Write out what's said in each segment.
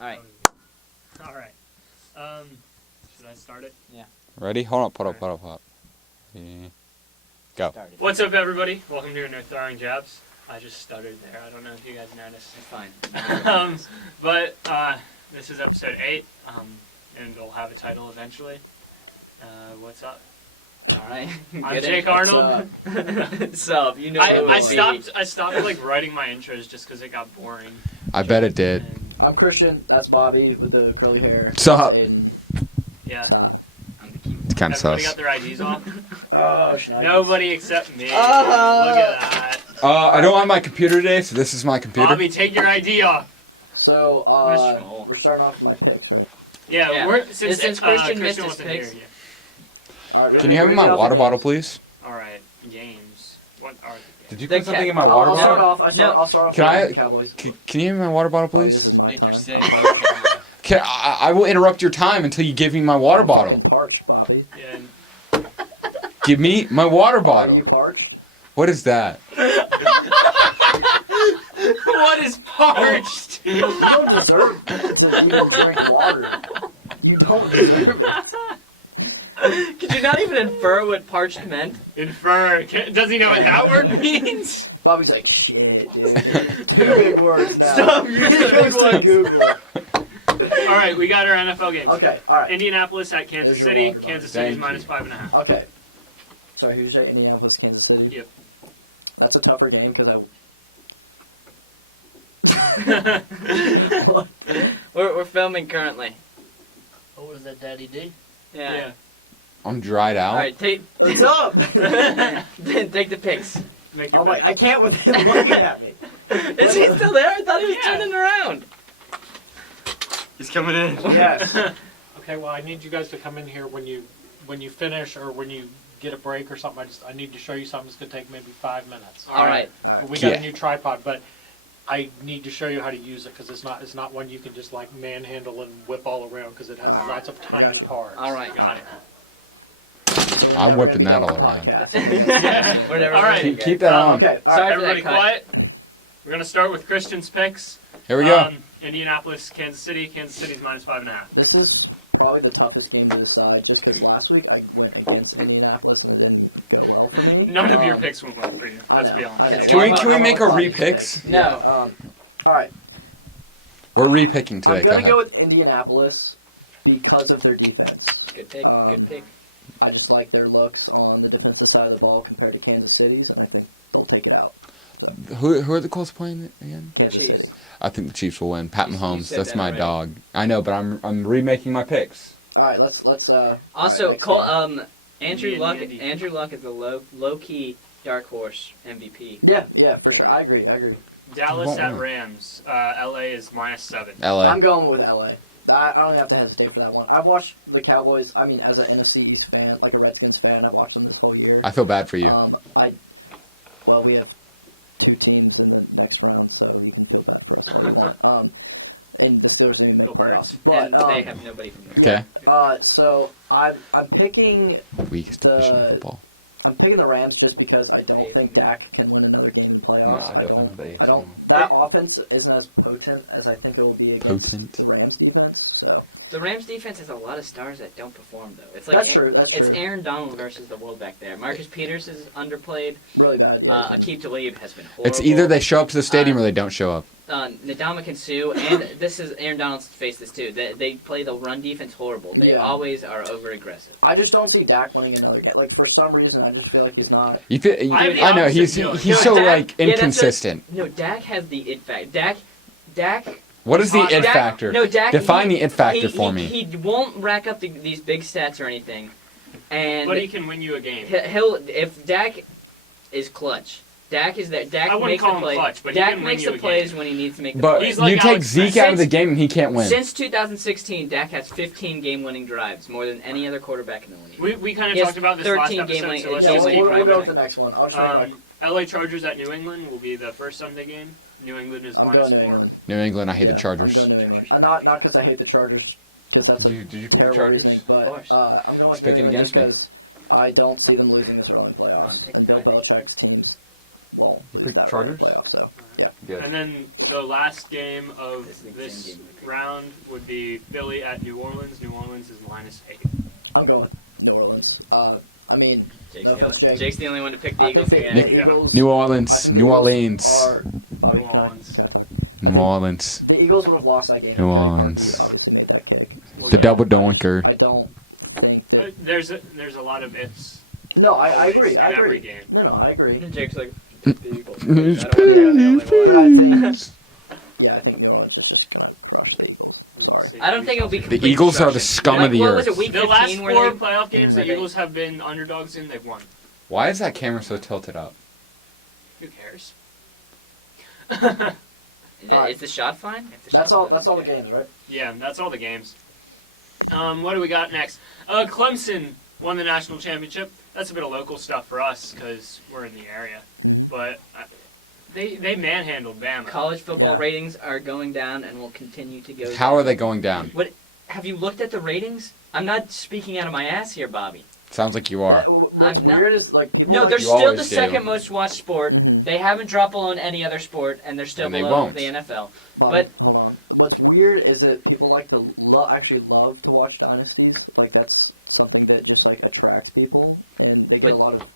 All right. All right. Should I start it? Yeah. Ready? Hold up. Yeah. Go. Started. What's up, everybody? Welcome to No Throwing Jabs. I just stuttered there. I don't know if you guys noticed. It's fine. But this is episode 8, and it'll have a title eventually. What's up? All right. I'm Jake Arnold. Sup? You know who it I would be. stopped like writing my intros just because it got boring. I bet it did. And, I'm Christian. That's Bobby with the curly hair. Sup? yeah. I'm the cute. It's kind of Everybody sus. got their IDs off. Oh, Schneider. Nobody except me. Look at that. I don't have my computer today, so this is my computer. Bobby, take your ID off. So, Wishful. we're starting off with my picks. Right? Yeah, Yeah. since Christian missed his wasn't here. picks. Yeah. All right, Can you hand me my water bottle, please? All right, games. What are the Did you The put something cat- in my I'll, water I'll start bottle? off. I'll start off Can I- with the Cowboys. Can you hand me my water bottle, please? Make your say. Okay, I will interrupt your time until you give me my water bottle. Parched, Bobby. Yeah, and Give me my water Are bottle. you parched? What is that? what is parched? You don't deserve to even drink water. You don't deserve it. Could you not even infer what parched meant? Infer. Does he know what that word means? Bobby's like, shit, dude. Two big words now. Stop He using goes big to words. Google. All right, we got our NFL games. Okay, all right. Indianapolis at Kansas There's your City. water bottle. Kansas City's Thank minus you. 5.5. Okay. Sorry, who's your Indianapolis, Kansas City? Yep. That's a tougher game because We're filming currently. What was that, Daddy D? Yeah. I'm dried out. All right. Take What's up? take the pics. Make your I'm like, pick. I can't with him looking at me. Is he still there? I thought he was Yeah. turning around. He's coming in. Yes. Okay, well, I need you guys to come in here when you finish or when you get a break or something. I need to show you something that's going to take maybe 5 minutes. All right. We got Yeah. a new tripod, but I need to show you how to use it because it's not one you can just like manhandle and whip all around because it has lots of tiny parts. All right. Got it. I'm whipping that all around. We're never All right. gonna get Keep that on. Okay, all Sorry right. for that Everybody cut. quiet. We're going to start with Christian's picks. Here we go. Indianapolis, Kansas City. Kansas City's minus 5.5. This is probably the toughest game to decide just because last week I went against Indianapolis. It didn't go well for me. None of your picks went well for you. Let's be I honest. know. Can we I'm make on a Bobby's re-picks? pick. No. All right. We're repicking today. I'm Go going to ahead. go with Indianapolis because of their defense. Good pick. Good pick. I just like their looks on the defensive side of the ball compared to Kansas City's. I think they'll take it out. Who are the Colts playing again? The Chiefs. I think the Chiefs will win. Pat You Mahomes. said That's that my already. dog. I know, but I'm remaking my picks. All right, let's. Also, next Cole, one. Andrew Andy, Luck. Andy. Andrew Luck is a low key dark horse MVP. Yeah, for sure. I agree. Dallas Won't at win. Rams. LA is minus 7. LA. I'm going with LA. I don't even have to hesitate for that one. I've watched the Cowboys. I mean, as an NFC East fan, like a Redskins fan, I've watched them this whole year. I feel bad for you. Well, we have 2 teams in the next round, so we can feel bad. And the Steelers didn't Go go Birds. But And they have nobody from there. Okay. so I'm picking Weakest division in the- football. I'm picking the Rams just because I don't think Dak can win another game in playoffs. Nah, I don't. That offense isn't as potent as I think it will be against Potent. the Rams defense. So The Rams defense has a lot of stars that don't perform though. It's like That's true, that's it's true. Aaron Donald versus the world back there. Marcus Peters is underplayed. really bad. Aqib Talib has been horrible. It's either they show up to the stadium or they don't show up. Ndamukong Suh, and this is Aaron Donald's faced this too. They play the run defense horrible. They Yeah. always are over aggressive. I just don't see Dak winning another game. Like for some reason, I just feel like he's not. You feel, I have the I know opposite he's feeling. he's No, so Dak- like yeah, that's inconsistent. No, Dak has the it factor. Dak. What is the it Dak- factor? No, Dak. Define the it factor for me. He won't rack up these big stats or anything, and But he can win you a game. he'll if Dak is clutch. Dak is that. Dak I wouldn't makes call the him play. clutch, but he Dak can win makes you the a plays game. when he needs to make the But plays. He's like you take Alex Zeke Smith. out of the game and he can't win. Since 2016, Dak has 15 game-winning drives, more than any other quarterback in the league. We kind of He has talked about this last 13 episode, game so let's Yeah, just we'll, keep we'll right go with with the it. next one. I'll show you. LA Chargers at New England will be the first Sunday game. New England is I'm minus going New 4. England. New England, I hate Yeah, the Chargers. I'm going New England. Not because I hate the Chargers. Just that's Did you pick the terrible Chargers? reasoning, Of but course. I'm going He's picking New England against me. just because I don't see them losing this early Come on, playoffs. take some Bill credit. Belichick's teams. won't You lose pick that Chargers? playoff, so, yeah. Good. And then the last game of This is the this same game. round would be Philly at New Orleans. New Orleans is -8. I'm going New Orleans. I mean, Jake's, No, the only, Jake. Jake's the only one to pick the I Eagles think again. the Yeah. Eagles- New I Orleans. think New the Eagles Orleans. are- New Orleans. New Orleans. The Eagles would have lost that game. New if Orleans. Derek Carr made that kick. Well, The yeah. double doinker. I don't think. That, There's a lot of ifs. no, I always agree. in I every agree. game. No, I agree. Jake's like, pick the Eagles. It's I don't wanna be the only one. But I think, yeah, I think New Orleans is just going to rush the I don't think it'll be The complete Eagles are the destruction. scum of the What was earth. it, week The 15 last where 4 they... playoff games the where they- Eagles have been underdogs in, they've won. Why is that camera so tilted up? Who cares? Is the shot fine? If the That's shot's all. fine, That's all the okay. games, right? Yeah, that's all the games. What do we got next? Clemson won the national championship. That's a bit of local stuff for us because we're in the area. But they manhandled Bama. College football Yeah. ratings are going down and will continue to go How down. are they going down? Have you looked at the ratings? I'm not speaking out of my ass here, Bobby. Sounds like you are. What's I'm not- weird is like people. No, like, they're You still the always do. second most watched sport. They haven't dropped below any other sport, and they're still And they below won't. the NFL. um, but- what's weird is that people like to actually love to watch dynasties. Like that's something that just like attracts people, and they But- get a lot of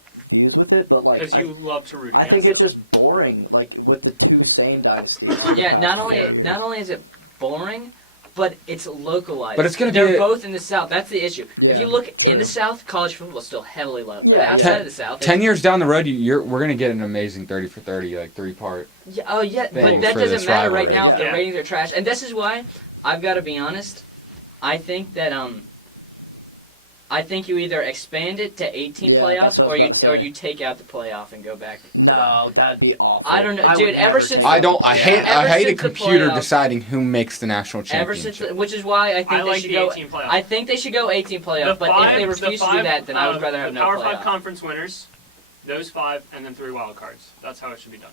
views with it. But like, Because you love to root I against think it's them. just boring. Like with the two same dynasties. Yeah, not only Yeah. is it boring, but it's localized. But it's gonna be They're a- both in the South. That's the issue. If Yeah. you look in the True. South, college football is still heavily loved. But Yeah, outside yeah. of the South, 10 years down the road, we're going to get an amazing 30 for 30, like 3-part. yeah, oh yeah, but Thing that for doesn't this matter right rivalry. now if the Yeah. ratings are trash. And this is why I've got to be honest. I think you either expand it to 18 Yeah, playoffs that's what or I you was about to say. take out the playoff and go back. No, that'd be awful. I don't know, I dude. would Ever never since take I don't. I Yeah. hate. I Ever hate a since the computer playoffs- deciding who makes the national ever since, championship. which is why I think I they like should the go. 18 playoff. I think they should go 18 playoff. But if they refuse to do that, then I would rather have the no Power playoff. 5 conference winners, those 5, and then 3 wild cards. That's how it should be done.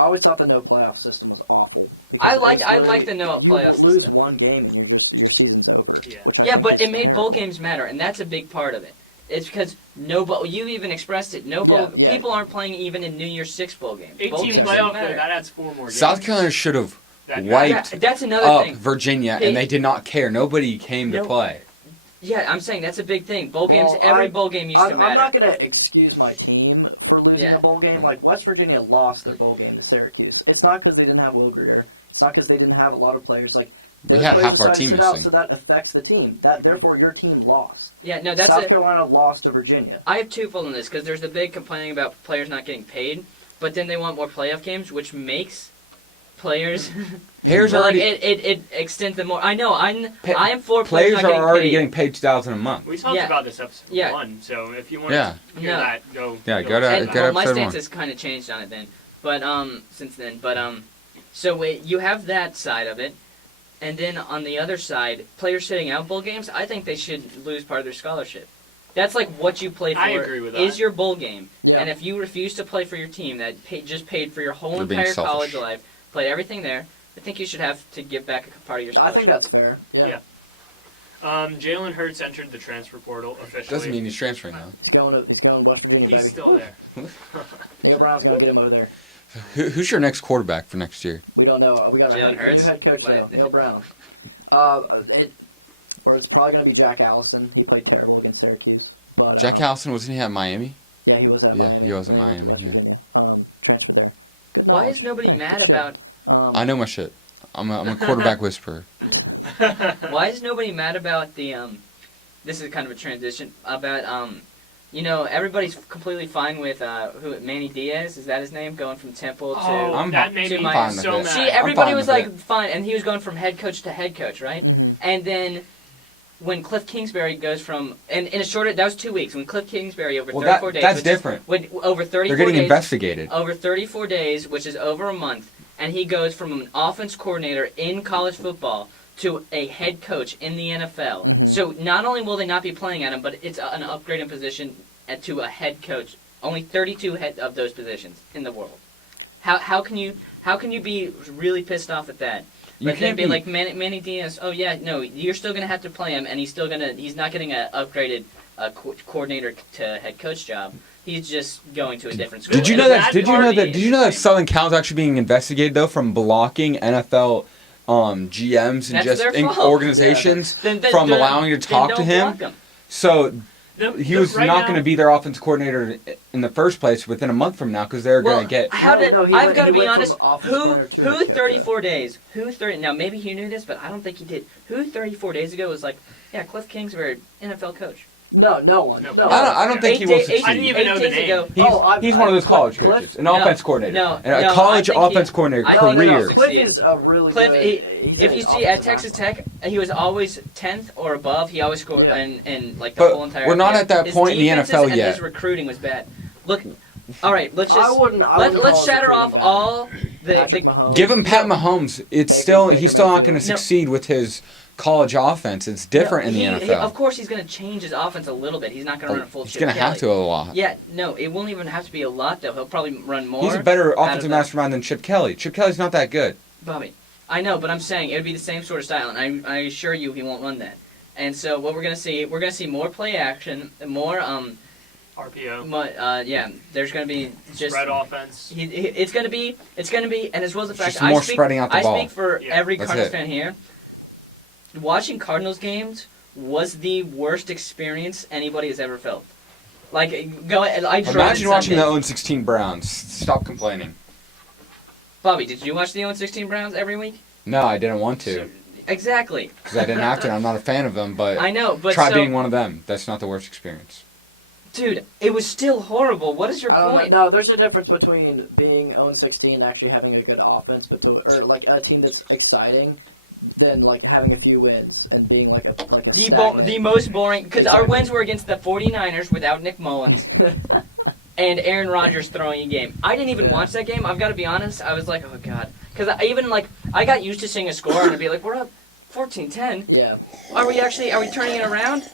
I always thought the no playoff system was awful. I like Because the no you playoff lose system. one game and your season's over. Yeah. Yeah, but it made bowl games matter, and that's a big part of it. It's because no bowl. You even expressed it. No bowl. Yeah. People aren't playing even in New Year's Six bowl games. Bowl 18 games playoff, don't though, matter. that adds 4 more games. South Carolina should have That- wiped Yeah, that's another up thing. Virginia, They- and they did not care. Nobody came to No. play. Yeah, I'm saying that's a big thing. Bowl games. Well, Every I- bowl game used to I'm matter. not going to excuse my team for losing Yeah. a bowl game. Like, West Virginia lost their bowl game in Syracuse. It's not because they didn't have Will Greer. It's not because they didn't have a lot of players. Like, We those had players half our decided to team sit out, missing. so that affects the team. Therefore, your team lost. Yeah, no, that's South a. Carolina lost to Virginia. I have twofold in this because there's the big complaining about players not getting paid, but then they want more playoff games, which makes players. Players Well, are like, already. it extends them more. I know. I am for Players not are getting already paid. getting paid $2,000 a month. We talked Yeah. about this episode Yeah. 1, so if you want Yeah. to hear No. that, go. Yeah, go to- listen And, go that. well, my episode stance one. has kind of changed on it then, but since then, but so you have that side of it, and then on the other side, players sitting out bowl games. I think they should lose part of their scholarship. That's like what you play for. I agree with that. Is your bowl game, Yeah. and if you refuse to play for your team that just paid for your whole You're being entire selfish. college life, played everything there, I think you should have to give back a part of your I scholarship. think that's fair. Yeah. Jalen Hurts entered the transfer portal officially. Doesn't mean he's transferring though. It's going to West Virginia, He's baby. still there. Neil Brown's going to get him over there. Who's your next quarterback for next year? We don't know. We got Jalen a new Hurts? head coach, What? though, Neil Brown. It's probably going to be Jack Allison. He played terrible against Syracuse. But, Jack Allison, wasn't he at Miami? Yeah, he was at Yeah, Miami. he was at Miami, yeah. Transfer there. Why is nobody mad about? I know my shit. I'm a quarterback whisperer. Why is nobody mad about the This is kind of a transition about everybody's completely fine with who Manny Diaz, is that his name, going from Temple to. Oh, I'm that made to me Miami. so fine with mad. it. See, everybody fine was with like it. fine, and he was going from head coach to head coach, right? Mhm. And then when Cliff Kingsbury goes from and in a short that was 2 weeks when Cliff Kingsbury over Well, 34 days, that's which is- different. when over 34 They're getting days, investigated. over 34 days, which is over a month, and he goes from an offense coordinator in college football to a head coach in the NFL. So not only will they not be playing at him, but it's an upgrade in position to a head coach. Only 32 head of those positions in the world. How can you be really pissed off at that? You But then can't be be like Manny Diaz. Oh yeah, no, you're still gonna have to play him, and he's not getting an upgraded coordinator to head coach job. He's just going to a different school. Did you And know that? bad Did you part know of that? it Did you know that Southern Cal's actually being investigated though from blocking NFL GMs and That's just their fault. organizations Then from don't- allowing you to talk then to don't him? block So he was right not now- going to be their offense coordinator in the first place within a month from now because they're Well, going to get. how did No, he I've went- got to he be went honest? from offense Who coordinator to who chairman. 34 days? Who 30? Now maybe he knew this, but I don't think he did. Who 34 days ago was like, yeah, Cliff Kingsbury, NFL coach. No, no one. No. No. I don't think he will succeed. I didn't even know the days name. ago. He's one of those college Cliff- coaches, an No, offense coordinator, no, and a no, college I think offense he- coordinator I No, think no, he career. will Cliff succeed. is a really Cliff, good. if you see at Texas Tech, he was always 10th or above. He always scored Yeah. and like the But whole entire. we're not year. at that His point in the defenses NFL and yet. His recruiting was bad. Look, all right, let's I just wouldn't let's call shatter it off bad. all the Patrick Mahomes. Give him Pat Mahomes. It's They still can he's make still him not going to No. succeed with his college offense. It's different in the NFL. Of course, he's going to change his offense a little bit. He's not going to run a full. He's Chip going to have Kelly. to a lot. Yeah, no, it won't even have to be a lot though. He'll probably run more. He's a better out of offensive the- mastermind than Chip Kelly. Chip Kelly's not that good. Bobby, I know, but I'm saying it would be the same sort of style, and I assure you he won't run that. And so what we're gonna see more play action, more RPO. yeah. There's gonna be just Spread offense. it's gonna be, and as well as the fact Just more I spreading out the ball. speak for Yeah. every That's Cardinals it. fan here. Watching Cardinals games was the worst experience anybody has ever felt. Like I dreaded Imagine watching the Sundays. 0-16 Browns. Stop complaining. Bobby, did you watch the 0-16 Browns every week? No, I didn't want to Exactly. because I didn't have to. And I'm not a fan of them, but I know, but try so, being one of them. That's not the worst experience. dude, it was still horrible. What is your point? No, there's a difference between being 0-16 and actually having a good offense, but or like a team that's exciting, than like having a few wins and being like a The most boring, because our wins were against the 49ers without Nick Mullins and Aaron Rodgers throwing a game. I didn't even watch that game. I've got to be honest. I was like, oh god, because I got used to seeing a score and I'd be like, we're up 14-10. Yeah. Are we turning it around?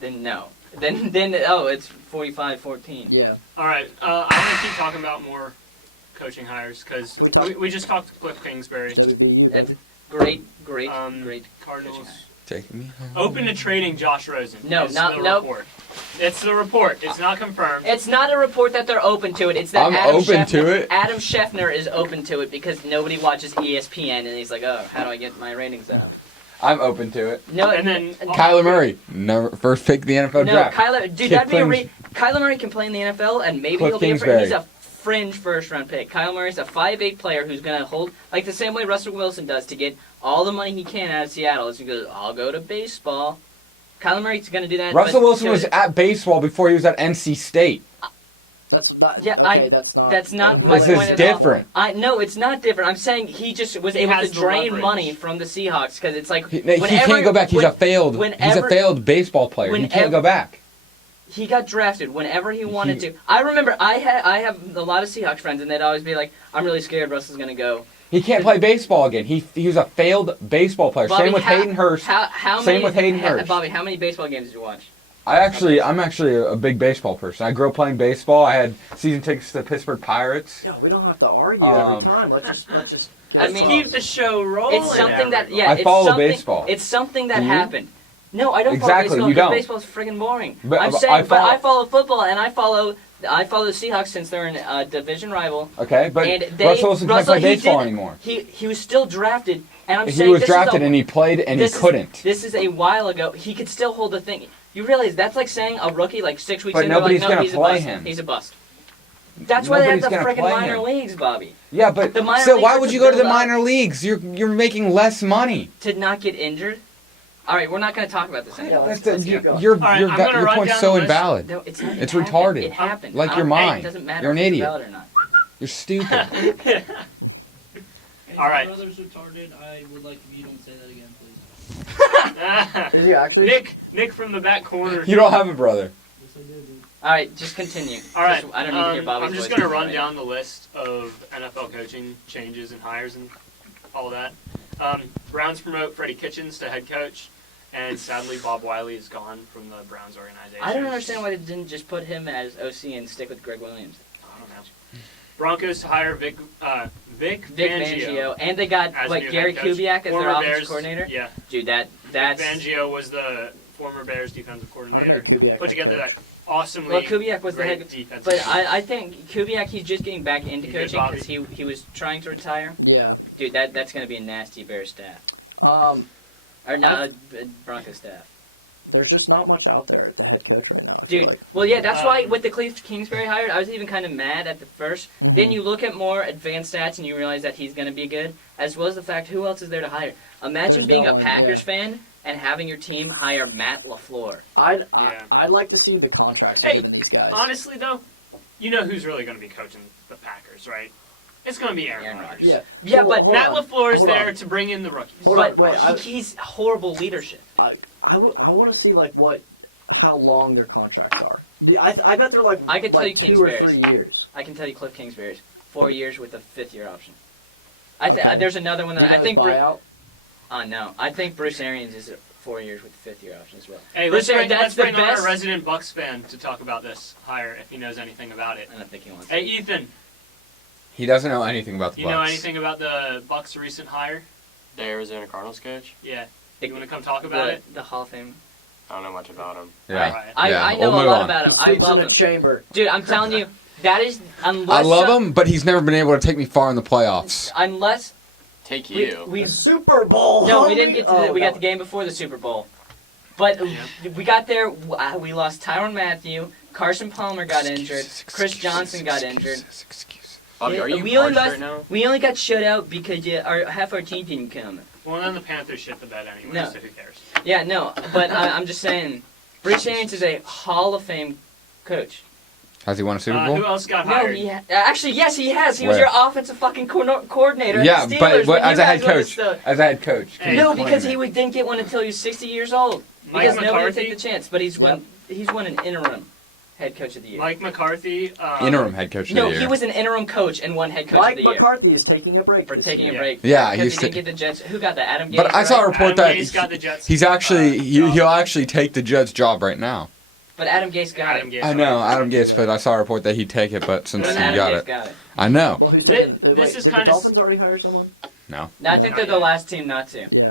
Then no. Then oh, it's 45-14. Yeah. All right. I want to keep talking about more coaching hires because we just talked to Cliff Kingsbury. That's great. Cardinals Taking me home. open to trading Josh Rosen. No, is not- the nope. report. It's the report. It's not confirmed. It's not a report that they're open to it. It's that I'm Adam open Schefter, to it. Adam Scheffner is open to it because nobody watches ESPN, and he's like, oh, how do I get my ratings up? I'm open to it. No, And then- Kyler Murray, never first pick of the NFL no, draft. Kyler, dude, Kid that'd be a Klings- Kyler Murray can play in the NFL, and maybe Cliff he'll be Kingsbury. he's a fringe first-round pick. Kyle Murray's a 5'8" player who's gonna hold like the same way Russell Wilson does to get all the money he can out of Seattle. Is he goes, I'll go to baseball. Kyler Murray's gonna do that. Russell but- Wilson was at baseball before he was at NC State. That's not. Yeah, okay, that's not my This point is at all. different. No, it's not different. I'm saying he just was He able has to the drain leverage. money from the Seahawks because it's like He whenever, can't go back. He's a failed. He's a whenever- failed baseball player. He can't whenever- go back. he got drafted whenever he wanted to. I remember I have a lot of Seahawks friends and they'd always be like, I'm really scared Russell's gonna go. He can't play baseball again. He was a failed baseball player. Same Same with Hayden Hurst. How Same many, with Hayden Hurst. Bobby, how many baseball games did you watch? I'm actually a big baseball person. I grew up playing baseball. I had season tickets to the Pittsburgh Pirates. No, we don't have to argue Um, every time. Let's just. I Let's mean, keep the show rolling. It's something that everybody. yeah. I it's follow something, baseball. It's something that Do you? happened. No, I don't Exactly, follow baseball you because don't. baseball's friggin' boring. But I'm I saying, but follow- I follow football and I follow the Seahawks since they're in a division rival. Okay, but And Russell Wilson can't play he baseball did- anymore. He was still drafted, and I'm He saying was this drafted is a, and he played and he this is- couldn't. This is a while ago. He could still hold the thing. You realize that's like saying a rookie like 6 weeks But in, nobody's they're like, no, gonna he's play a bust. him. He's a bust. That's why they have Nobody's the gonna friggin' play minor him. leagues, Bobby. Yeah, but The minor so leagues why are would to you go to the build up- minor leagues? You're making less money. To not get injured. All right, we're not going to talk about this anymore. let's That's keep going. your All right, I'm gonna run point's down so the list. invalid. No, it's not. It's it happened. retarded. It happened. Like I your don't- hey, mind. It doesn't matter You're an if it's idiot. valid or not. You're stupid. Hey, All right. My brother's retarded. I would like if you don't say that again, please. Is he actually? Nick from the back corner. You don't have a brother. Yes, I do, dude. All right, just continue. All right. Just- I don't need to hear Bobby's I'm just voice going to run anymore. down the list of NFL coaching changes and hires and all that. Browns promote Freddie Kitchens to head coach, and sadly Bob Wiley is gone from the Browns organization. I don't understand why they didn't just put him as OC and stick with Greg Williams. I don't know. Broncos to hire Vic Vic Fangio Fangio, and they got as like new Gary head coach. Kubiak as their Former offensive Bears, coordinator. Yeah, Dude, that's Fangio was the former Bears defensive coordinator. Kubiak. Put together that awesomely Well, Kubiak was the great head, defense. but I think Kubiak, he's just getting back into You good, coaching Bobby? because he was trying to retire. Yeah. Dude, that's gonna be a nasty Bear staff or not Broncos staff. There's just not much out there at the head coach right now. Dude, Like, well, yeah, that's why with the Cliff Kingsbury hired, I was even kind of mad at the first. Then you look at more advanced stats and you realize that he's going to be good, as well as the fact who else is there to hire. Imagine There's being no a one, Packers yeah. fan and having your team hire Matt LaFleur. Yeah. I'd like to see the contracts Hey, of these guys. honestly though, you know who's really going to be coaching the Packers, right? It's going to be Aaron Aaron Rodgers. Yeah. Yeah, Hold- but hold Matt on. LaFleur is Hold there on. to bring in the rookies. Hold on, But wait, he's horrible leadership. I want to see like how long their contracts are. Yeah, I bet they're like I could tell like you 2 or Kingsbury's. 3 years. I can tell you Cliff Kingsbury's 4 years with a 5th-year option. There's another one that I think. buyout. No, I think Bruce Arians is 4 years with a 5th-year option as well. Hey, Bruce let's Arians, bring, that's let's bring the on best. our resident Bucks fan to talk about this hire if he knows anything about it. I don't think he wants. Hey, Ethan, He doesn't know anything about the you know Bucks. anything about the Bucks' recent hire? The Arizona Cardinals coach? Yeah. The- You want to come talk about it? The Hall of Fame. I don't know much about him. Yeah. Alright. I know we'll a move lot on. about him. I Sleeps love in a him. chamber. Dude, I'm telling you, that is unless I love him, but he's never been able to take me far in the playoffs. Unless Take we you. we Super Bowl. no, we homie. didn't get to Oh, we no. got the game before the Super Bowl, but we got there. We lost Tyrann Mathieu, Carson Palmer got injured, Chris Johnson got injured. Bobby, Yeah, are you we only parched lost- right now? We only got shut out because half our team didn't come. Well, then the Panthers shit the bed anyway, No. so who cares? Yeah, no, but I'm just saying, Bruce Arians is a Hall of Fame coach. Has he won a Super Who Bowl? else got No, hired? actually, yes, he has. He was Where? your offensive fucking coordinator. Yeah, at the Steelers but when as you a head guys won coach. the- As a head coach. Hey, can you No, explain because it? he didn't get one until he was 60 years old. Mike Because nobody would McCarthy? take the chance. But he's won an interim head coach of the year. Mike McCarthy. Interim head coach of no, the year. he was an interim coach and one head coach Mike of the year McCarthy is taking a break. for this taking a year. break. Yeah, because he's he didn't ta- get the Jets. Who got that? Adam Gase. But I saw a right? report Adam that Gase got the Jets. he's actually job. he'll actually take the Jets job right now. But Adam Gase got Adam it. Gase. I know Adam Gase, but I saw a report that he'd take it, but since But he Adam got Gase it, got it. I know. Well, who's This- taking, this is did the kinda- Dolphins already hire someone? No, I think Not they're the yet. last team not to. Yeah.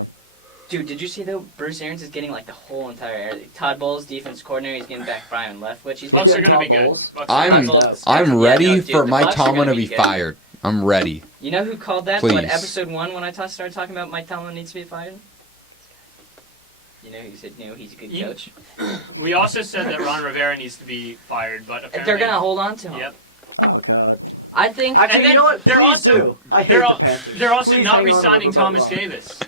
Dude, did you see though? Bruce Arians is getting like the whole entire area. Todd Bowles, defense coordinator, he's getting back Brian Leftwich. He's Bucks getting are going to be Todd good. Bowles. Bucks are I'm- gonna be Todd good. Bowles. I'm Yeah, ready no, dude, for the Mike Bucks are Tomlin gonna to be good. fired. I'm ready. You know who called that? Please. What episode 1 when I started talking about Mike Tomlin needs to be fired? You know who said no, he's a good You- coach. We also said that Ron Rivera needs to be fired, but apparently They're gonna hold on to him. Yep. Oh god. I think. Actually, And then you know what? they're Please also- do. I hate They're, the al- Panthers. they're also Please not hang on to re-signing Lamar Thomas Jackson. Davis,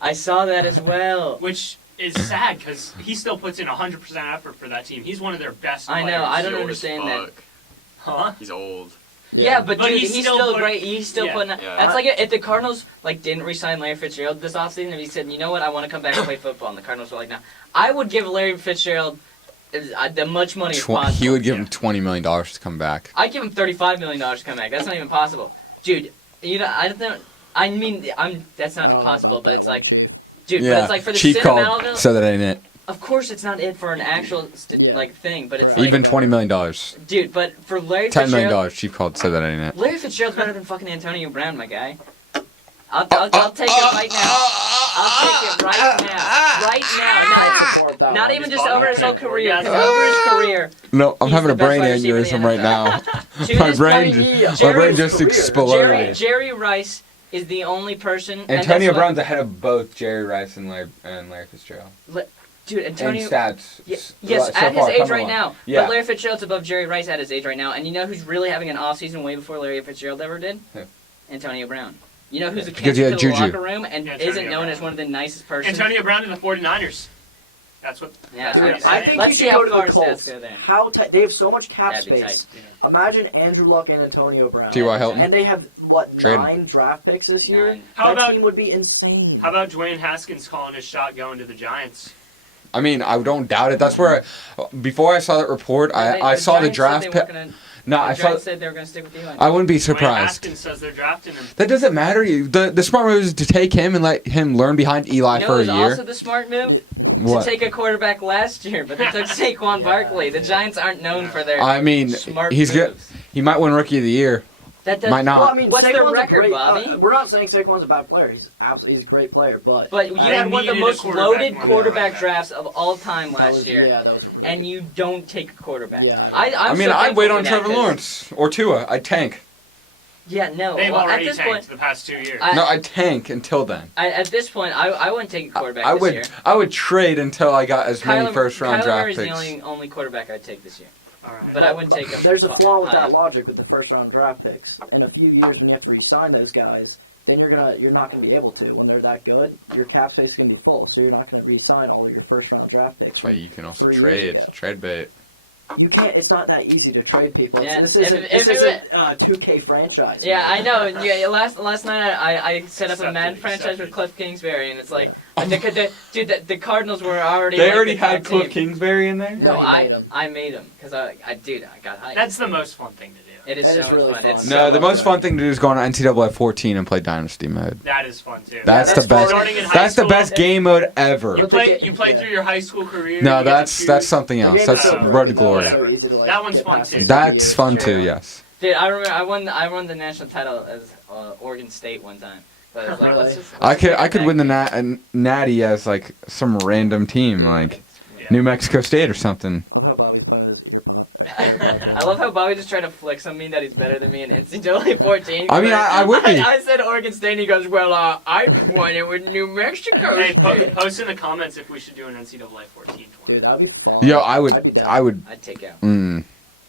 I saw that as well. which is sad because he still puts in 100% effort for that team. He's one of their best I know, players. I don't He's old as understand that. fuck. Huh? He's old. Yeah, but, But dude, he's he's still still put- great. He's still yeah. putting. Yeah. That's like if the Cardinals like didn't re-sign Larry Fitzgerald this offseason, and he said, "You know what? I want to come back and play football," and the Cardinals were like, "No," I would give Larry Fitzgerald the much money as possible. He would give him $20 million to come back. I'd give him $35 million to come back. That's not even possible, dude. You know, I don't. I mean, That's not Oh, possible, but it's like, dude. But Yeah, it's like for the Chief city of called, Malville. so that ain't it. Of course, it's not it for an actual Yeah. like thing, but it's Right. like, Even $20 million. dude. But for Larry $10 Fitzgerald, million. Chief called, so that ain't it. Larry Fitzgerald's better than fucking Antonio Brown, my guy. I'll take it right now. I'll take it right now. Right now. Support that Not one. even He's just over his whole bottom career. Yeah. Because over his career, No, I'm He's having the a best brain wide receiver in the aneurysm right now. NFL. To My this brain, point, my Jerry- brain just career. exploded. Jerry Rice is the only person. and Antonio that's Brown's ahead of both Jerry Rice and Larry Fitzgerald. Dude, In Antonio. stats. Yes, so at his far, age come right along. now. Yeah. But Larry Fitzgerald's above Jerry Rice at his age right now. And you know who's really having an off-season way before Larry Fitzgerald ever did? Who? Antonio Brown. You know who's a Because he cancer had to the Juju. locker room and Antonio isn't known Brown. as one of the nicest persons? Antonio Brown and the 49ers. That's what. Yeah, that's what Dude, he's I saying. think Let's you see should how go to far the his Colts. stats go there. How tight? They have so much cap That'd be space. tight. Imagine Andrew Luck and Antonio Brown. T.Y. Hilton. And they have what Trade 'em. 9 draft picks this year? 9. How that about team would be insane. how about Dwayne Haskins calling his shot going to the Giants? I mean, I don't doubt it. That's where, before I saw that report, I saw the Giants said draft they pick. weren't gonna- No, the I saw. Giants said they were going to stick with Eli. I wouldn't be Dwayne surprised. Haskins says they're drafting him. That doesn't matter. The smart move is to take him and let him learn behind Eli You know for what a was year. also the smart move? What? To take a quarterback last year, but they took Saquon Yeah. Barkley. The Giants aren't known for their I mean, smart he's good. moves. He might win Rookie of the Year. That does, Might not. Well, I mean, What's their Saquon's a record, great- Bobby? we're not saying Saquon's a bad player. He's a great player, but But you I had one of the needed a most quarterback loaded more than a quarterback running back. drafts of all time that last was- year, Yeah, that was. and you don't take a quarterback. Yeah. I'm I mean, so I'd thankful wait for on that, Trevor 'cause- Lawrence or Tua. I'd tank. Yeah, no. They've well, at already this tanked point, the past 2 years. I- No, I'd tank until then. at this point, I wouldn't take a quarterback I this would year. I would trade until I got as many first round Kyler draft Murray's picks. the only quarterback I'd take this year, All right. but I wouldn't take him. There's a flaw with high. that logic with the first round draft picks. In a few years, when you have to re-sign those guys, then you're not gonna be able to. When they're that good, your cap space is gonna be full, so you're not gonna re-sign all of your first round draft picks. That's why you can also 3 years trade. ago. Trade bait. You can't. It's not that easy to trade people. Yeah, This if- isn't. if This it isn't 2K franchise. Yeah, I know. Yeah, last night I set up a Accepted, Madden franchise accepted. with Cliff Kingsbury, and it's like, the Cardinals were already. They like, already the had top Cliff team. Kingsbury in there? No, No, you made 'em. I made him because I got hyped. That's the most fun thing to do. It is It so is much really fun. fun. It's No, so the much most fun thing to do is go on NCAA 14 and play Dynasty mode. That is fun too. That's that's the best. Starting in high That's the school, best game mode ever. You played through your high school career. No, you get to that's choose. something The else. game That's is so Road Road to broken, Glory. though, it's so easy to, like, That one's get fun, past too. it. That's fun True. too. Yes. Dude, I remember I won the national title as Oregon State one time. But I was like, let's just, I let's could take I it could back. win the Natty as like some random team like Yeah. New Mexico State or something. Nobody knows either. I love how Bobby just tried to flex on me that he's better than me in NCAA 14. I mean, I would be. I said Oregon State, and he goes, well, I won it with New Mexico Hey, State. post in the comments if we should do an NCAA 14 Dude, tournament. that'd be fun. Yo, I would. I'd take out. Mm.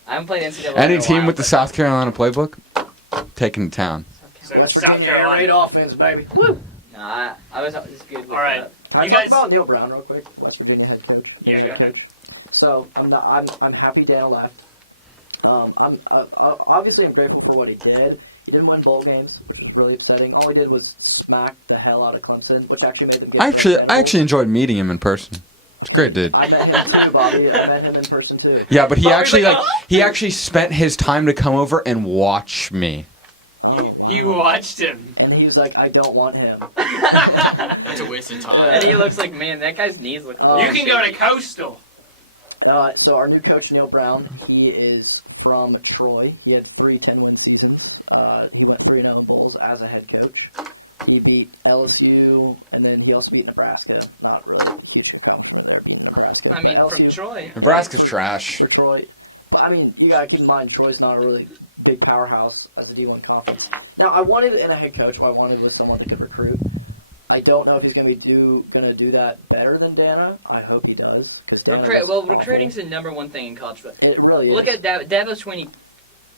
I haven't played NCAA. Any in a team while, with the but- South Carolina playbook, taking to town. So West South Virginia Air Raid Carolina. offense, baby. Woo! Nah, I was just good with All right. Can I You talk guys- about Neil Brown real quick? West Virginia head coach. Yeah, Head go ahead. coach. So I'm happy Dana left. Obviously I'm grateful for what he did. He didn't win bowl games, which is really upsetting. All he did was smack the hell out of Clemson, which actually made them get I actually enjoyed meeting him in person. It's a great dude. I met him too, Bobby. I met him in person too. Yeah, but he Bobby's actually like, like he actually spent his time to come over and watch me. You watched him. And he was like, I don't want him. That's a waste of time. And he looks like, man, that guy's knees look a Oh, little You can go to Coastal. So our new coach, Neil Brown, he is from Troy. He had 3 10-win seasons. He went 3-0 bowls as a head coach. He beat LSU, and then he also beat Nebraska. Not really future competition there. but Nebraska. I mean, But from LSU Troy. Nebraska's trash. For Troy. I mean, you gotta keep in mind, Troy's not a really big powerhouse as a D1 conference. Now, I wanted in a head coach, what I wanted was someone that could recruit. I don't know if he's gonna do that better than Dana. I hope he does. 'Cause Dana is awful. Recruiting's the number one thing in college football. It really is. Look at Dabo Swinney.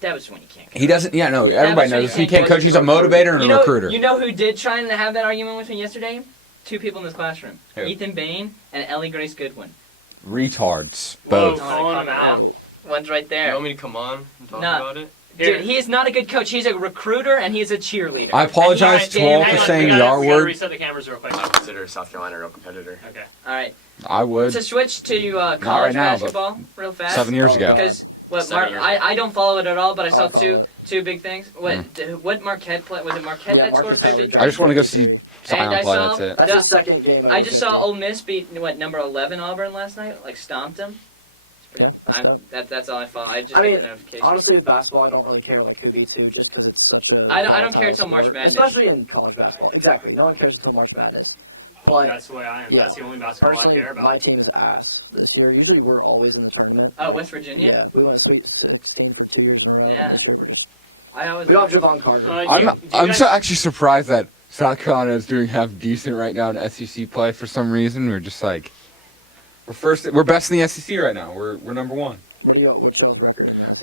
Dabo Swinney can't. He doesn't. Yeah, no. Everybody Yeah, but knows he he can't coach. He's a motivator and a recruiter. You know who did try and have that argument with me yesterday? 2 people in this classroom: Who? Ethan Bain and Ellie Grace Goodwin. Retards, Whoa, both. calling him out. One's right You there. want me to come on and talk Nah. about it? Dude, he is not a good coach. He's a recruiter and he's a cheerleader. I apologize to all Hang for on, saying we the gotta- R we gotta word. reset the cameras real quick. I consider South Carolina a real competitor. Okay. All right. I would. To switch to college right now, but basketball real fast. 7 years ago. Because what 7 years I don't follow it at all, but I saw I follow two big things. What Marquette play? Was it Marquette Yeah, that scored Marcus 50? Howard I just want to go see And Zion I play. saw- That's it. That's his second game. I just saw Ole Miss beat number 11 Auburn last night. Like stomped them. Yeah, That's all I follow. I just I get mean, the notification. honestly, with basketball, I don't really care like who beats who, just because it's such a. I don't care volatile till March sport, Madness. especially in college basketball. Exactly, no one cares until March Madness. But That's the way I am. yeah, That's the only basketball I personally, care my about. team is ass this year. Usually, we're always in the tournament. Oh, West Virginia. Yeah, we went to Sweet 16 for 2 years in a row. Yeah. This year we're just- I always. We don't have Javon Carter. I'm so actually surprised that South Carolina is doing half decent right now in SEC play for some reason. We're just like we're best in the SEC right now. We're number 1. What are you? What's y'all's record? In the SEC?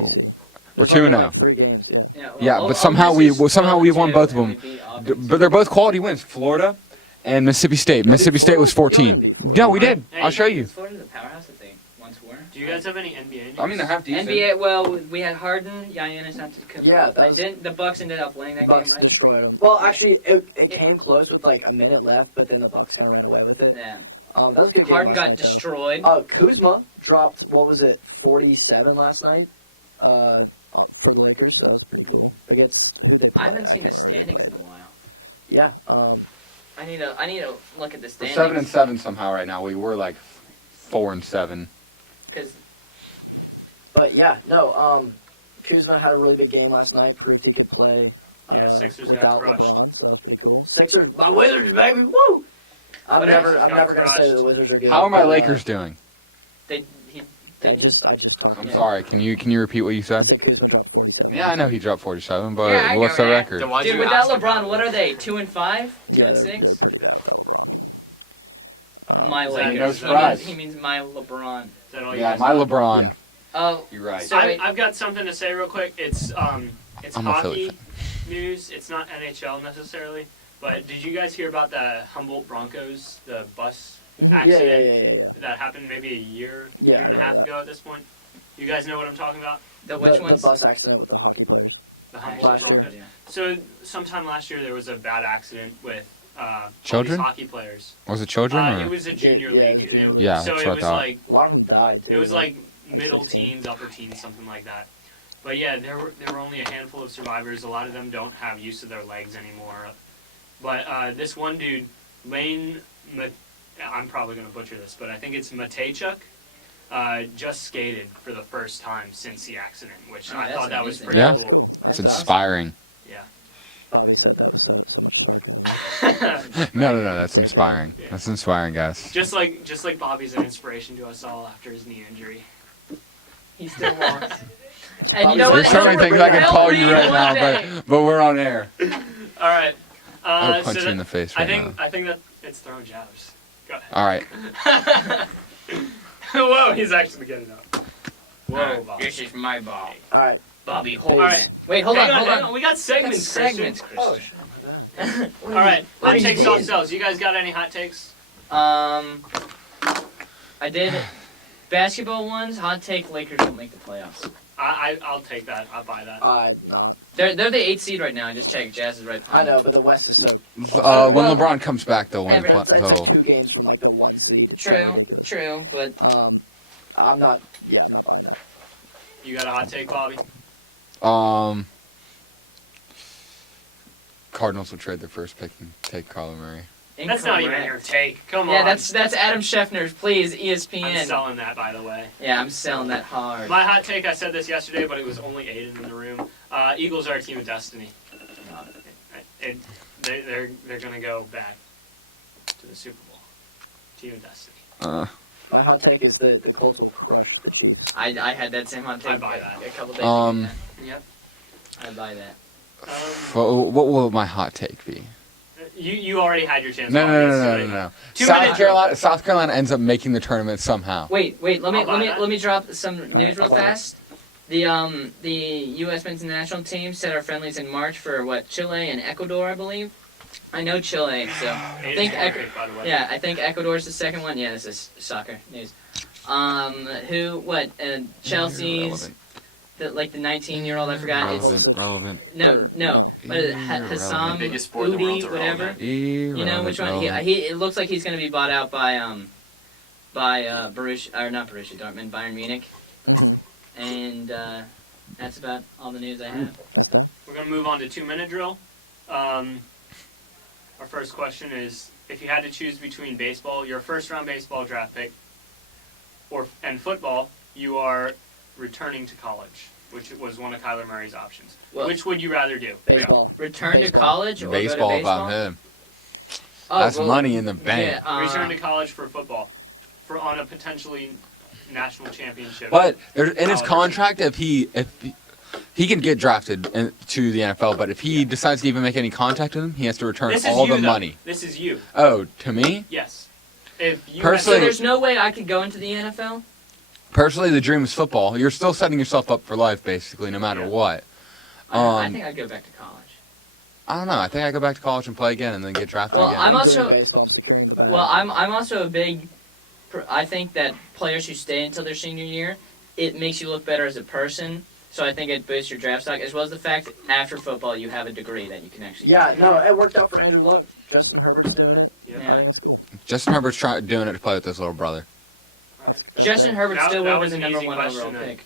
We're There's 2 only, now. like 3 games. Yeah. Yeah, but Ole somehow Miss is somehow we've won 12-2, both of them. and we beat Auburn. But they're both quality wins. Florida and Mississippi State. Mississippi State was 14. Yeah, we did. I'll show you. Is Florida the powerhouse that they once were? Do you guys have any NBA news? I mean, they're half decent. NBA. Well, we had Harden. Giannis not to come. Yeah, that they was- didn't. The Bucks ended up winning that Bucks game, right? destroyed them. Well, actually, it came close with like a minute left, but then the Bucks kind of ran away with it. Yeah. That was a good game. Harden last got night, though. destroyed. Kuzma dropped, what was it, 47 last night for the Lakers. That was pretty good. Against who they I haven't seen the standings in a while. Yeah. I need to look at the We're standings. 7-7 somehow right now. We were like 4-7. Because But yeah, no. Kuzma had a really big game last night. Proved he could play. Yeah, Sixers got without crushed. LeBron, so that was pretty cool. Sixers, my Wizards, baby, woo! I'm never got gonna say that crushed. the Wizards are good. How are my but, Lakers doing? They I just talked. I'm about sorry. Can you repeat what you it. said? The Kuzma dropped 47. Yeah, I know he dropped 47, but Yeah, I what's know the that. record? Then why'd Dude, you without ask LeBron, about what it? are they? 2-5, 2 Yeah, and they're 6. pretty bad without LeBron. My Is that- Lakers. no surprise. He means my LeBron. Is that all you Yeah, guys my got? LeBron. Oh, You're right. So wait. I've got something to say real quick. It's I'm a Philly hockey news. It's not NHL necessarily. But did you guys hear about the Humboldt Broncos, the bus accident Yeah. that happened maybe a year Yeah. and a half ago at this point? You guys know what I'm talking about? the which the ones? bus accident with the hockey players. The I Humboldt actually Broncos. don't know, So sometime last year there was a bad accident with all Children? these hockey players. Was it children? It or? was a junior Yeah, league. yeah. Yeah, so that's it what I was thought. like A lot of them died too. it was like middle teens, upper teens, something like that. But yeah, there were only a handful of survivors. A lot of them don't have use of their legs anymore. But this one dude, I'm probably gonna butcher this, but I think it's Matejchuk, just skated for the first time since the accident, which Oh, I that's thought that was amazing. pretty Yeah. cool. It's That's inspiring. Bobby said that was so much stuff. No, that's inspiring. That's inspiring, guys. just like Bobby's an inspiration to us all after his knee injury. He still walks. And you know There's what? so many things I could Help call me you right one now, day. but we're on air. All right. I would punch so you in the face right now. I think that it's throwing jabs. Go ahead. All right. Whoa, he's actually getting up. Whoa, Bobby. This is my ball. All right. Bobby All Holman. right. Wait, hold Hang on. hang on. We got That's segments, segments, Christian. Christian. All right. What Hot do you takes mean? off cells. You guys got any hot takes? I did basketball ones. Hot take: Lakers don't make the playoffs. I'll take that. I'll buy that. No, They're the 8th seed right now. I just checked. Jazz is right I behind. know, but the West is so. When well, LeBron comes back, they'll win. Everett, It's They'll- like 2 games from like the 1 seed. It's True, ridiculous. true, but I'm not. Yeah, I'm not buying that. You got a hot take, Bobby? Cardinals will trade their first pick and take Kyler Murray. That's not even your take. Come on. Yeah, that's Adam Scheffner's. Please, E I'm ESPN. selling that, by the way. Yeah, I'm selling that hard. My hot take, I said this yesterday, but it was only Aiden in the room. Eagles are a team of destiny. They're going to go back to the Super Bowl. Team of destiny. My hot take is that the Colts will crush the Chiefs. I had that same hot take. I buy that. A couple days Um, ago. Yep. I buy that. What will my hot take be? You already had your chance. No. Bobby. No. 2 minutes. South Carolina ends up making the tournament somehow. Wait. Let I'll buy me that. let me drop some news real fast. The U.S. men's national team set our friendlies in March for Chile and Ecuador, I believe. I know Chile, so Aiden's think hot take, by the way. yeah, I think Ecuador's the second one. Yeah, this is soccer news. Chelsea's the 19-year-old. I forgot. It's Relevant. no. What is it? Hassam Biggest sport in the world's Udi, whatever. irrelevant. You know which one? It looks like he's going to be bought out by Borussia, or not Borussia Dortmund, Bayern Munich. And that's about all the news I have. We're going to move on to 2-minute drill. Our first question is, if you had to choose between baseball, your first-round baseball draft pick, and football, you are returning to college, which was one of Kyler Murray's options. Well- Which would you rather do? Baseball. Return to Baseball. college or go to Baseball, baseball? if I'm him. Oh, That's well, money in the bank. Yeah, Return to college for football, on a potentially national championship. But in his College. contract, if he can get drafted to the NFL, but if he decides to even make any contact with him, he has to return this is all you, the though. money. This is you. Oh, to me? Yes. If you Personally- So there's no way I could go into the NFL? Personally, the dream is football. You're still setting yourself up for life, basically, no matter Yeah. what. I think I'd go back to college. I don't know. I think I go back to college and play again and then get drafted Well, again. I'm also- Based off securing the bag. Well, I'm also a big. I think that players who stay until their senior year, it makes you look better as a person. So I think it boosts your draft stock, as well as the fact that after football you have a degree that you can actually. Yeah, no, it worked out for Andrew Luck. Justin Herbert's doing it. Yeah. Playing in school. Justin Herbert's doing it to play with his little brother. Justin Herbert That- still that will was win the an number easy 1 question overall then. pick.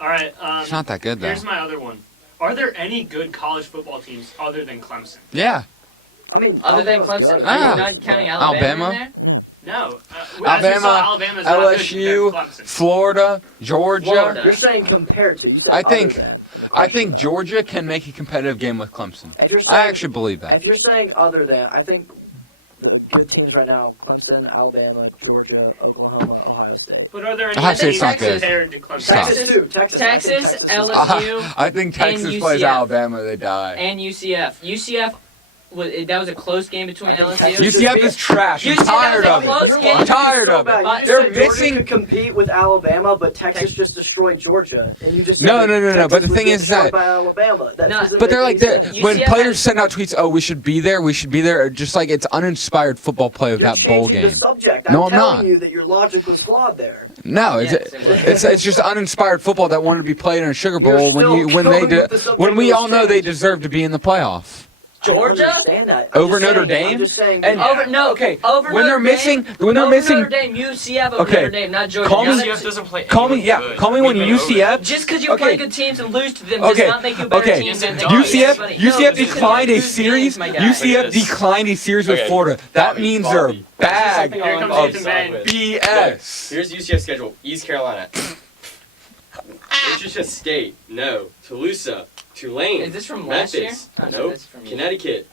All right. He's not that good, though. Here's my other one. Are there any good college football teams other than Clemson? Yeah. I mean, Other than Alabama's Clemson, good. are Ah. you not counting Alabama, Alabama? in there? No. As we Alabama, saw, Alabama's not good LSU, compared to Clemson. Florida, Georgia. Florida. You're saying compared to. You said I other think- than. I think Georgia can make a competitive game with Clemson. If you're saying, I actually believe that. If you're saying other than, I think the good teams right now: Clemson, Alabama, Georgia, Oklahoma, Ohio State. But are there any Ohio State's teams not good. compared to Clemson? Stop. Texas too. Texas. I think Texas, Texas is- LSU, I think Texas and plays UCF. Alabama, they die. and UCF. UCF that was a close game between I think LSU. Texas- UCF is trash. I'm UCF tired is a of close it. game. I'm tired of Go it. back. You They're said Georgia missing. could compete with Alabama, but Texas just destroyed Georgia, and you just said No, that no, no, no, Texas but the would thing get is that- destroyed by Alabama. That No, doesn't But make they're any like that sense. when UCF players has- send out tweets. Oh, we should be there. We should be there. Just like it's uninspired football play of You're that bowl changing game. the subject. No, I'm I'm telling not. you that your logic was flawed there. No, Yes, it was. it's just uninspired football that wanted to be played in a Sugar You're Bowl still when they going with the subject when we that all was know they changed. deserve to be in the playoff. Georgia? I don't understand that. Over I'm just Notre saying- Dame? I'm just saying. And- that- Over no, Okay, over when Notre they're missing, Dame, when they're over missing, Notre Dame, UCF over Okay, Notre Dame, not Georgia. call me- Not- UCF doesn't play call me, anyone yeah, good. call me when We've been over UCF. it. Just because you Okay. play good teams and lose to them does Okay, not make you a better okay. team than Yes, it does. everybody. No, UCF just 'cause declined you a lose series. games, my guy. UCF Look at this. declined a series with Okay, Florida. That Bobby, means Bobby. they're a bag Here comes of Ethan Van. BS. Here's UCF schedule. East Carolina. Wichita State. No. Toulouse. Tulane. Is this from last year? Memphis. Oh, no, Nope. that's from you. Connecticut.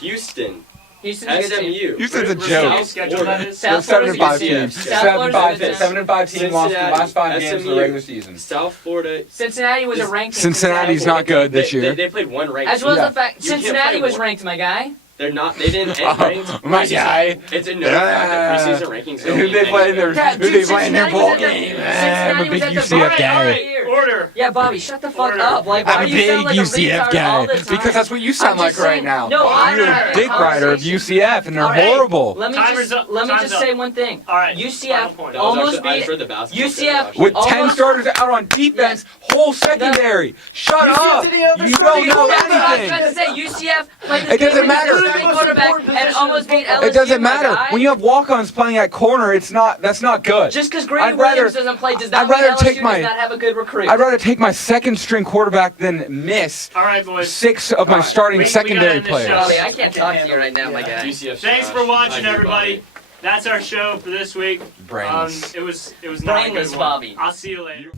Houston. Houston's a good team. SMU. Houston's a South joke. schedule, that is. South They're 7-5 Florida's a good teams. team. South Florida's a good team. 7-5 team lost the last 5 games of the SMU. regular season. South Florida. Cincinnati was a ranked team. Cincinnati's not good this They, year. they played one ranked As well as Yeah. the fact You can't Cincinnati play was one. ranked, my guy. They're not. They didn't end ranked. My guy. It's a no fact that preseason rankings don't Who mean they play in anything. their Yeah, who dude, they play in their Cincinnati bowl was at the- game? Cincinnati I'm a was big at the UCF Alright, guy. alright. Order. Yeah, Bobby, shut the fuck Order. up. Like, why I'm a do you big sound like a UCF retard all guy the time? because that's what you sound I'm like just right saying- now. No, I'm You're not a having dick rider of conversation. UCF, and they're Alright. horrible. Let me Time's just up. let me Time's just up. say one thing. All right. UCF Final point. That was almost actually- I beat heard the basketball UCF schedule, With actually. 10 starters out on defense, whole secondary. Shut UCF up! didn't have their You starting don't know That's what I was anything. about to say. UCF played this It doesn't game with matter. their starting quarterback and almost beat LSU. It doesn't my matter. guy. When you have walk-ons playing at corner, that's not good. Just because Grady I'd rather- Williams doesn't play does not I'd rather mean LSU take my- does not have a good recruit. I'd rather take my second string quarterback than miss All right, boys. 6 of my Alright, starting we gotta secondary end this players. show. Bobby, I can't talk to you right now, my guy. UCF Thanks trash. for watching, I hear everybody. Bobby. That's our show for this week. Brainless. It was not a Brainless good one. Bobby. I'll see you later.